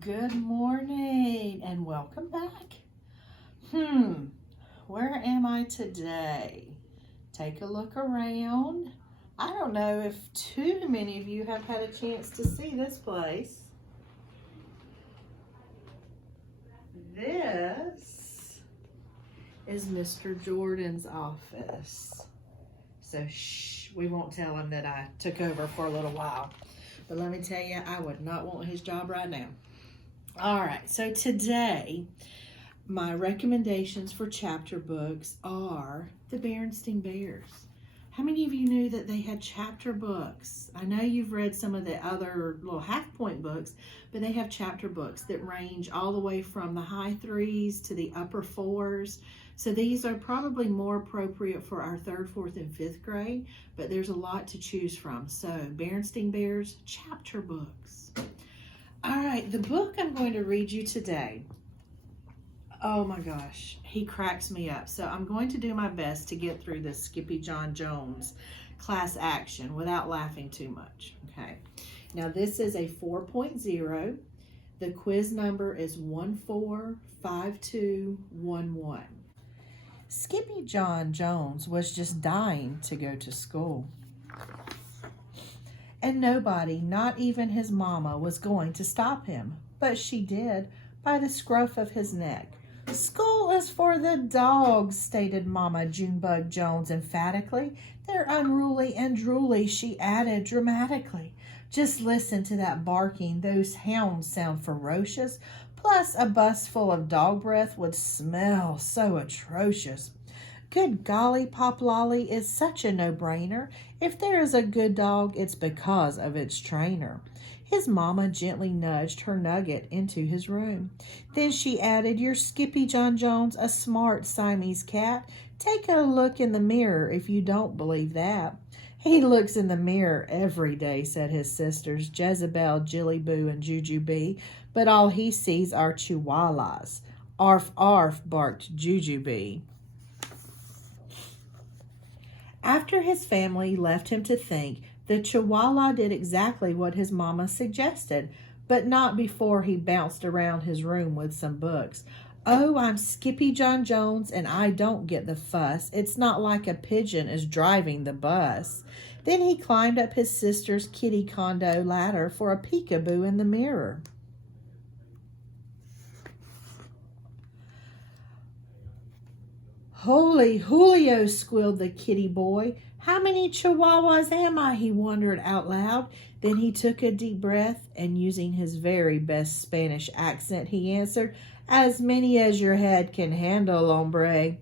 Good morning and welcome back. Where am I today? Take a look around. I don't know if too many of you have had a chance to see this place. This is Mr. Jordan's office. So shh, we won't tell him that I took over for a little while. But let me tell you, I would not want his job right now. All right, so today, my recommendations for chapter books are the Berenstain Bears. How many of you knew that they had chapter books? I know you've read some of the other little half-point books, but they have chapter books that range all the way from the high 3s to the upper 4s. So these are probably more appropriate for our 3rd, 4th, and 5th grade, but there's a lot to choose from. So Berenstain Bears chapter books. All right, the book I'm going to read you today, oh my gosh, he cracks me up. So I'm going to do my best to get through this Skippyjon Jones class action without laughing too much, okay? Now this is a 4.0. The quiz number is 145211. Skippyjon Jones was just dying to go to school. And nobody, not even his mama, was going to stop him. But she did, by the scruff of his neck. "School is for the dogs," stated Mama Junebug Jones emphatically. "They're unruly and drooly," she added dramatically. "Just listen to that barking. Those hounds sound ferocious. Plus, a bus full of dog breath would smell so atrocious. Good golly, Pop Lolly is such a no-brainer. If there is a good dog, it's because of its trainer." His mama gently nudged her nugget into his room. Then she added, "You're Skippyjon Jones, a smart Siamese cat. Take a look in the mirror if you don't believe that." "He looks in the mirror every day," said his sisters, Jezebel, Jillyboo, and Jujubee, "but all he sees are chihuahuas." "Arf, arf," barked Jujubee. After his family left him to think, the Chihuahua did exactly what his mama suggested, but not before he bounced around his room with some books. "Oh, I'm Skippyjon Jones, and I don't get the fuss. It's not like a pigeon is driving the bus." Then he climbed up his sister's kitty condo ladder for a peekaboo in the mirror. "Holy Julio," squealed the kitty boy. "How many chihuahuas am I?" he wondered out loud. Then he took a deep breath, and using his very best Spanish accent, he answered, "As many as your head can handle, hombre."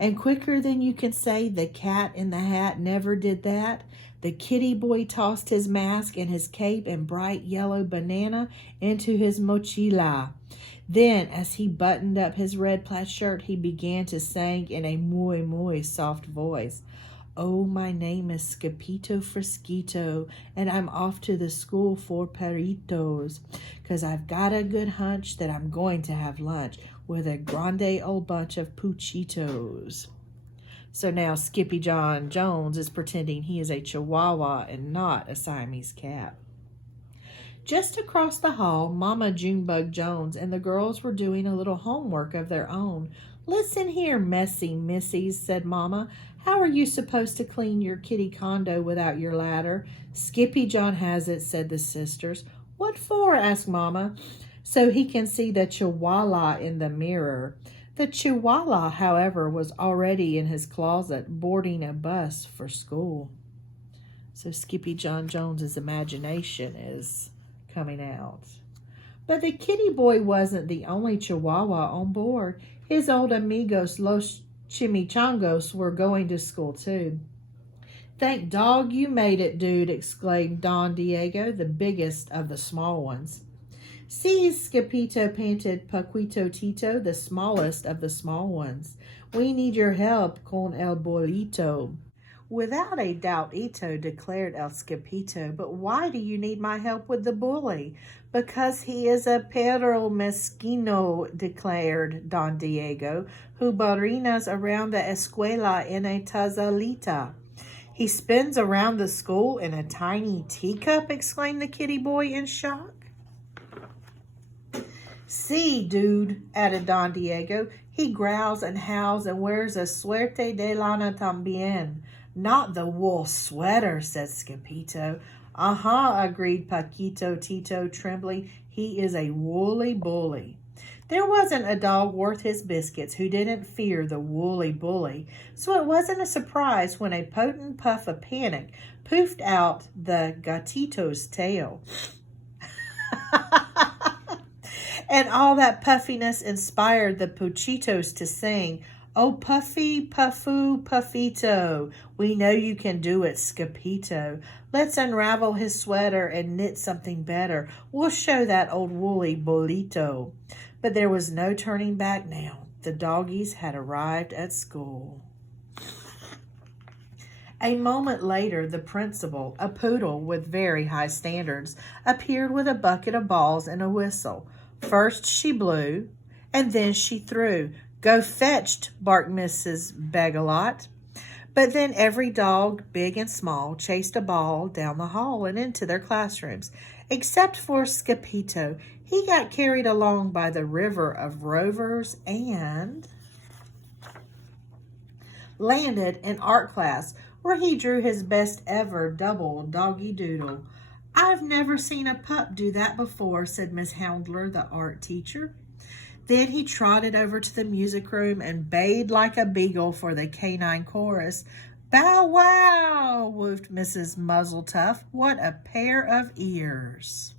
And quicker than you can say the cat in the hat never did that, the kitty boy tossed his mask and his cape and bright yellow banana into his mochila. Then, as he buttoned up his red plaid shirt, he began to sing in a muy soft voice. "Oh, my name is Scapito Fresquito, and I'm off to the school for perritos, 'cause I've got a good hunch that I'm going to have lunch with a grande old bunch of puchitos." So now Skippyjon Jones is pretending he is a Chihuahua and not a Siamese cat. Just across the hall, Mama Junebug Jones and the girls were doing a little homework of their own. "Listen here, messy missies," said Mama. "How are you supposed to clean your kitty condo without your ladder?" "Skippyjon has it," said the sisters. "What for?" asked Mama. "So he can see the Chihuahua in the mirror." The Chihuahua, however, was already in his closet, boarding a bus for school. So Skippyjon Jones's imagination is coming out. But the kitty boy wasn't the only Chihuahua on board. His old amigos Los Chimichangos were going to school too. "Thank dog you made it, dude," exclaimed Don Diego, the biggest of the small ones. "Si, Scapito," panted Paquito Tito, the smallest of the small ones. "We need your help con el bolito." "Without a doubt, Ito," declared El Scapito. "But why do you need my help with the bully?" "Because he is a perro mezquino," declared Don Diego, "who barinas around the escuela in a tazalita." "He spins around the school in a tiny teacup?" exclaimed the kitty boy in shock. See, dude, added Don Diego. He growls and howls and wears a suerte de lana también. Not the wool sweater, said Skippyjo. Uh-huh, agreed Paquito Tito, trembling. He is a woolly bully. There wasn't a dog worth his biscuits who didn't fear the woolly bully, so it wasn't a surprise when a potent puff of panic poofed out the gatito's tail. And all that puffiness inspired the puchitos to sing, "Oh, Puffy, Puffu, Puffito, we know you can do it, Skippyjo. Let's unravel his sweater and knit something better. We'll show that old woolly bolito." But there was no turning back now. The doggies had arrived at school. A moment later, the principal, a poodle with very high standards, appeared with a bucket of balls and a whistle. First she blew, and then she threw. "Go fetched," barked Mrs. Begalot. But then every dog, big and small, chased a ball down the hall and into their classrooms, except for Skippyjo. He got carried along by the river of rovers and landed in art class, where he drew his best ever double doggy doodle. "I've never seen a pup do that before," said Miss Houndler, the art teacher. Then he trotted over to the music room and bayed like a beagle for the canine chorus. "Bow wow!" whooped Mrs. Muzzletuff. "What a pair of ears!"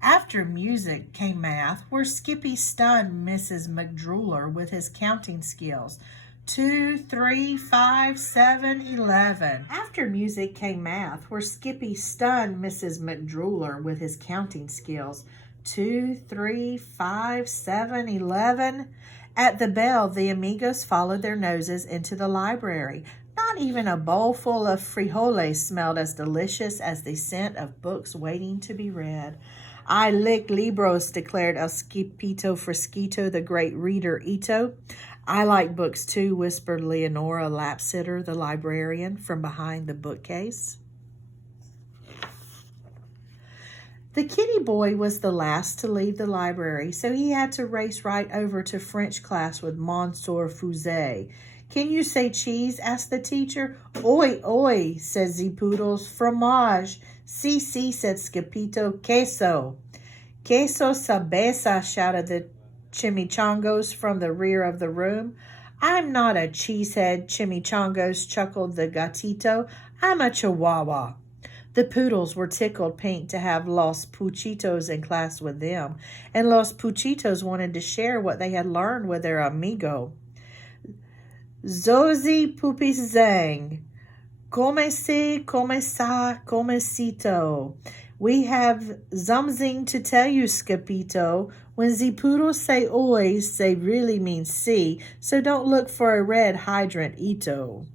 After music came math, where Skippy stunned Mrs. McDruller with his counting skills. 2, 3, 5, 7, 11. After music came math, where Skippy stunned Mrs. McDruller with his counting skills. 2, 3, 5, 7, 11. At the bell, the amigos followed their noses into the library. Not even a bowl full of frijoles smelled as delicious as the scent of books waiting to be read. "I lick libros," declared El Skipito Fresquito, the great reader Ito. "I like books too," whispered Leonora Lapsitter, the librarian, from behind the bookcase. The kitty boy was the last to leave the library, so he had to race right over to French class with Monsieur Fusé. "Can you say cheese?" asked the teacher. "Oi, oi," said the poodles. "Fromage." "Si, si," said Skippyjo. "Queso." "Queso sabesa," shouted the chimichangos from the rear of the room. "I'm not a cheesehead, chimichangos," chuckled the gatito. "I'm a chihuahua." The poodles were tickled pink to have Los Puchitos in class with them, and Los Puchitos wanted to share what they had learned with their amigo. "Zozi Pupizang, come si, come sa, come sito. We have something to tell you, Skippyjo. When the poodles say oi, they really mean si, so don't look for a red hydrant, Ito."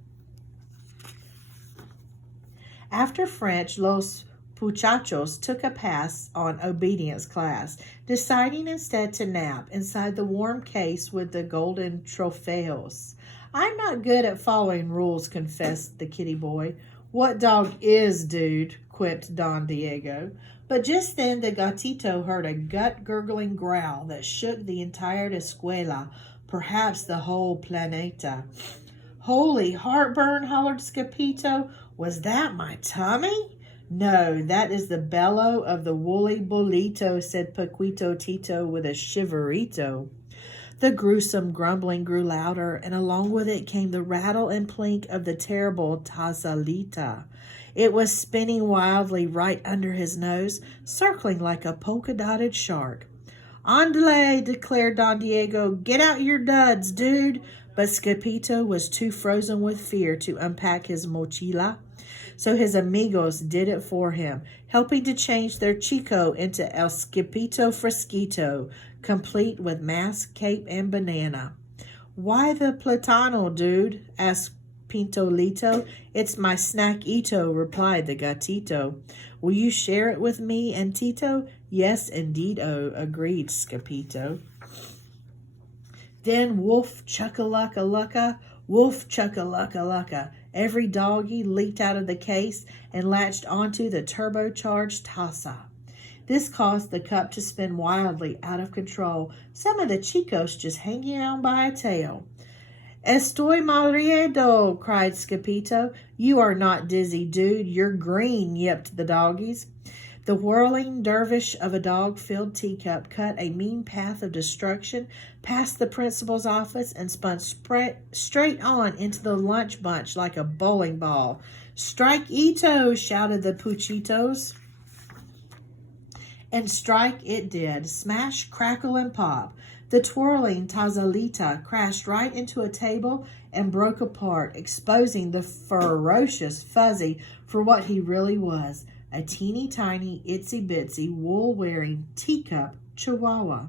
After French, Los Puchachos took a pass on obedience class, deciding instead to nap inside the warm case with the golden trofeos. "I'm not good at following rules," confessed the kitty boy. "What dog is, dude?" quipped Don Diego. But just then the gatito heard a gut-gurgling growl that shook the entire escuela, perhaps the whole planeta. "Holy heartburn," hollered Skippyjo. "Was that my tummy?" "No, that is the bellow of the woolly bolito," said Paquito Tito with a shiverito. The gruesome grumbling grew louder, and along with it came the rattle and plink of the terrible tazalita. It was spinning wildly right under his nose, circling like a polka-dotted shark. "Andale," declared Don Diego. "Get out your duds, dude." But Skippyjo was too frozen with fear to unpack his mochila, so his amigos did it for him, helping to change their chico into El Skippito Fresquito, complete with mask, cape, and banana. "Why the platano, dude?" asked Pintolito. "It's my snack Ito," replied the gatito. "Will you share it with me and Tito?" "Yes, indeed-o," agreed Skippyjo. Then woof chucka-lucka-lucka, woof chucka-lucka-lucka. Every doggy leaped out of the case and latched onto the turbocharged Tassa. This caused the cup to spin wildly out of control, some of the chicos just hanging on by a tail. Estoy malriedo, cried Skippyjon. You are not dizzy, dude. You're green, yipped the doggies. The whirling dervish of a dog-filled teacup cut a mean path of destruction past the principal's office and spun straight on into the lunch bunch like a bowling ball. Strike Ito, shouted the Puchitos. And strike it did. Smash, crackle, and pop. The twirling Tazalita crashed right into a table and broke apart, exposing the ferocious Fuzzy for what he really was, a teeny-tiny, itsy-bitsy, wool-wearing teacup chihuahua.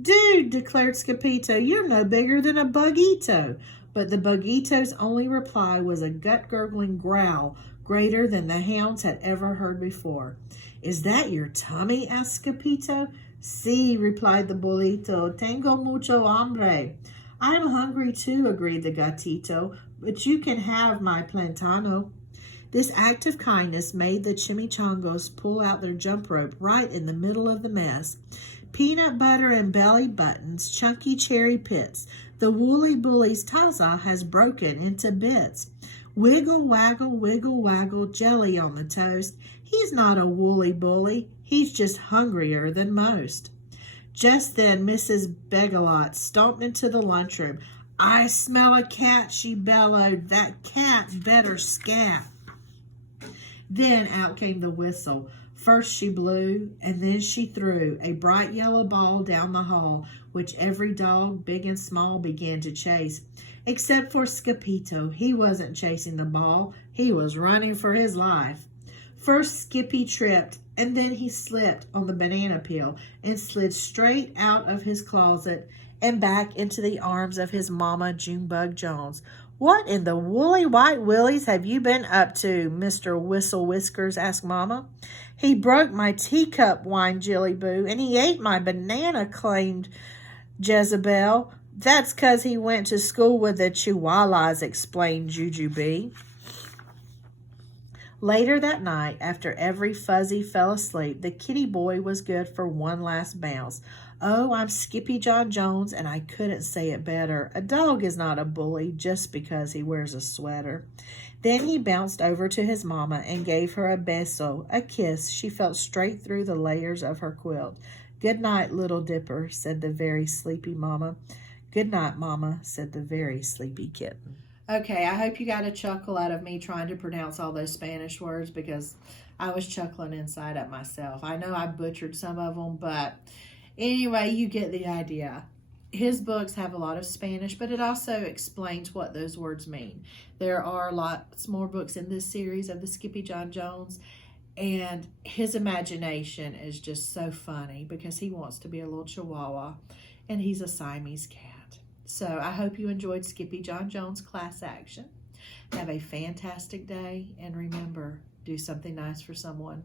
Dude, declared Skippyjon, you're no bigger than a bugito. But the bugito's only reply was a gut-gurgling growl greater than the hounds had ever heard before. Is that your tummy? asked Skippyjon. Sí, replied the bolito. Tengo mucho hambre. I'm hungry too, agreed the gatito, but you can have my plantano. This act of kindness made the chimichangos pull out their jump rope right in the middle of the mess. Peanut butter and belly buttons, chunky cherry pits. The woolly bully's taza has broken into bits. Wiggle, waggle, jelly on the toast. He's not a woolly bully. He's just hungrier than most. Just then, Mrs. Begalot stomped into the lunchroom. I smell a cat, she bellowed. That cat better scat. Then out came the whistle. First she blew, and then she threw a bright yellow ball down the hall, which every dog, big and small, began to chase. Except for Skippyjon. He wasn't chasing the ball. He was running for his life. First Skippy tripped, and then he slipped on the banana peel and slid straight out of his closet and back into the arms of his mama, Junebug Jones. What in the woolly white willies have you been up to, Mr. Whistle Whiskers? asked Mama. He broke my teacup, whined Jilly Boo, and he ate my banana, claimed Jezebel. That's 'cause he went to school with the Chihuahuas, explained Jujubee. Later that night, after every Fuzzy fell asleep, the kitty boy was good for one last bounce. Oh, I'm Skippyjon Jones, and I couldn't say it better. A dog is not a bully just because he wears a sweater. Then he bounced over to his mama and gave her a beso, a kiss she felt straight through the layers of her quilt. Good night, little dipper, said the very sleepy mama. Good night, Mama, said the very sleepy kitten. Okay, I hope you got a chuckle out of me trying to pronounce all those Spanish words because I was chuckling inside at myself. I know I butchered some of them, but anyway, you get the idea. His books have a lot of Spanish, but it also explains what those words mean. There are lots more books in this series of the Skippyjon Jones, and his imagination is just so funny because he wants to be a little chihuahua, and he's a Siamese cat. So I hope you enjoyed Skippyjon Jones class action. Have a fantastic day, and remember, do something nice for someone.